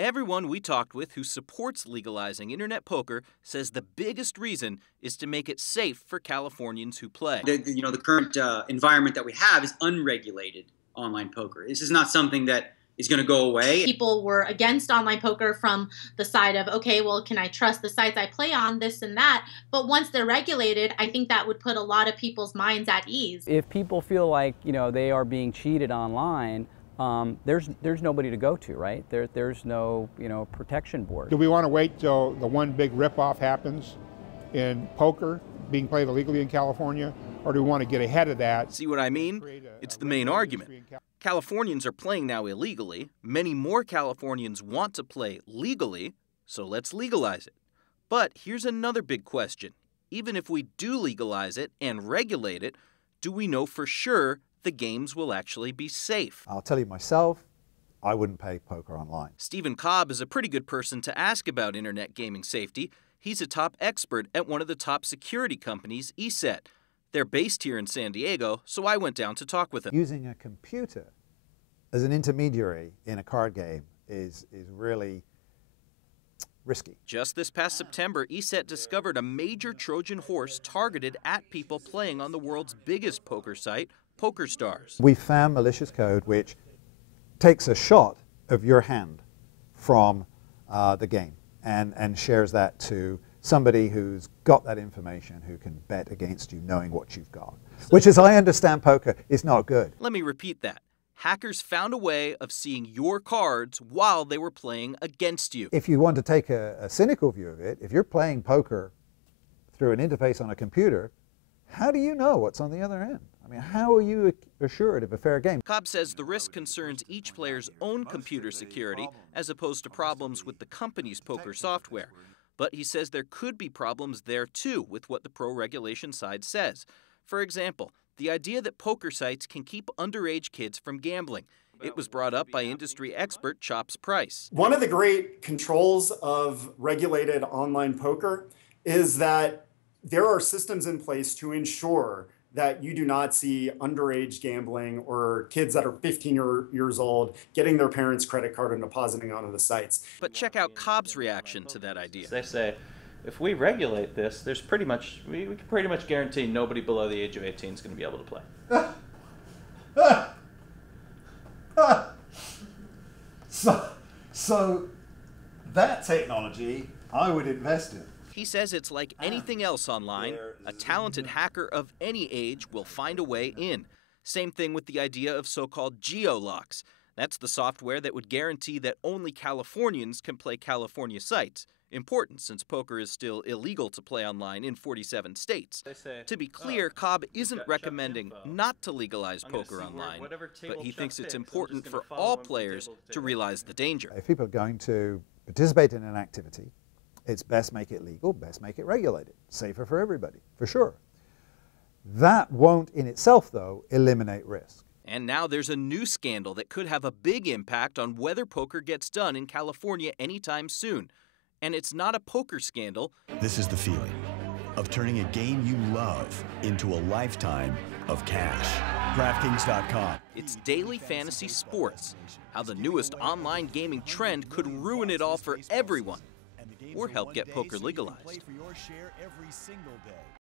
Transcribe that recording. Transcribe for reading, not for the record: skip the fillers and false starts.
Everyone we talked with who supports legalizing internet poker says the biggest reason is to make it safe for Californians who play. The current environment that we have is unregulated online poker. This is not something that is going to go away. People were against online poker from the side of, okay, well, can I trust the sites I play on, this and that? But once they're regulated, I think that would put a lot of people's minds at ease. If people feel like, they are being cheated online, there's nobody to go to, right? There's no, protection board. Do we want to wait till the one big ripoff happens in poker being played illegally in California, or do we want to get ahead of that? See what I mean? It's the main argument. Californians are playing now illegally. Many more Californians want to play legally, so let's legalize it. But here's another big question. Even if we do legalize it and regulate it, do we know for sure the games will actually be safe? I'll tell you myself, I wouldn't play poker online. Stephen Cobb is a pretty good person to ask about internet gaming safety. He's a top expert at one of the top security companies, ESET. They're based here in San Diego, so I went down to talk with him. Using a computer as an intermediary in a card game is really risky. Just this past September, ESET discovered a major Trojan horse targeted at people playing on the world's biggest poker site, PokerStars. We found malicious code which takes a shot of your hand from the game and shares that to somebody who's got that information, who can bet against you knowing what you've got, which, as I understand poker, is not good. Let me repeat that. Hackers found a way of seeing your cards while they were playing against you. If you want to take a cynical view of it, if you're playing poker through an interface on a computer, how do you know what's on the other end? I mean, how are you assured of a fair game? Cobb says the risk concerns each player's own computer security as opposed to problems with the company's poker software. But he says there could be problems there too with what the pro-regulation side says. For example, the idea that poker sites can keep underage kids from gambling. It was brought up by industry expert Chops Price. One of the great controls of regulated online poker is that there are systems in place to ensure that you do not see underage gambling or kids that are 15 years old getting their parents' credit card and depositing onto the sites. But check out Cobb's reaction to that idea. They say, if we regulate this, there's pretty much, we can pretty much guarantee nobody below the age of 18 is going to be able to play. So that technology I would invest in. He says it's like anything else online. A talented hacker of any age will find a way in. Same thing with the idea of so-called geo-locks. That's the software that would guarantee that only Californians can play California sites. Important, since poker is still illegal to play online in 47 states. To be clear, Cobb isn't recommending not to legalize poker online, but he thinks it's important for all players to realize the danger. If people are going to participate in an activity, it's best make it legal, best make it regulated. Safer for everybody, for sure. That won't in itself, though, eliminate risk. And now there's a new scandal that could have a big impact on whether poker gets done in California anytime soon. And it's not a poker scandal. This is the feeling of turning a game you love into a lifetime of cash. DraftKings.com. It's daily fantasy sports. How the newest online gaming trend could ruin it all for everyone, or help get poker legalized.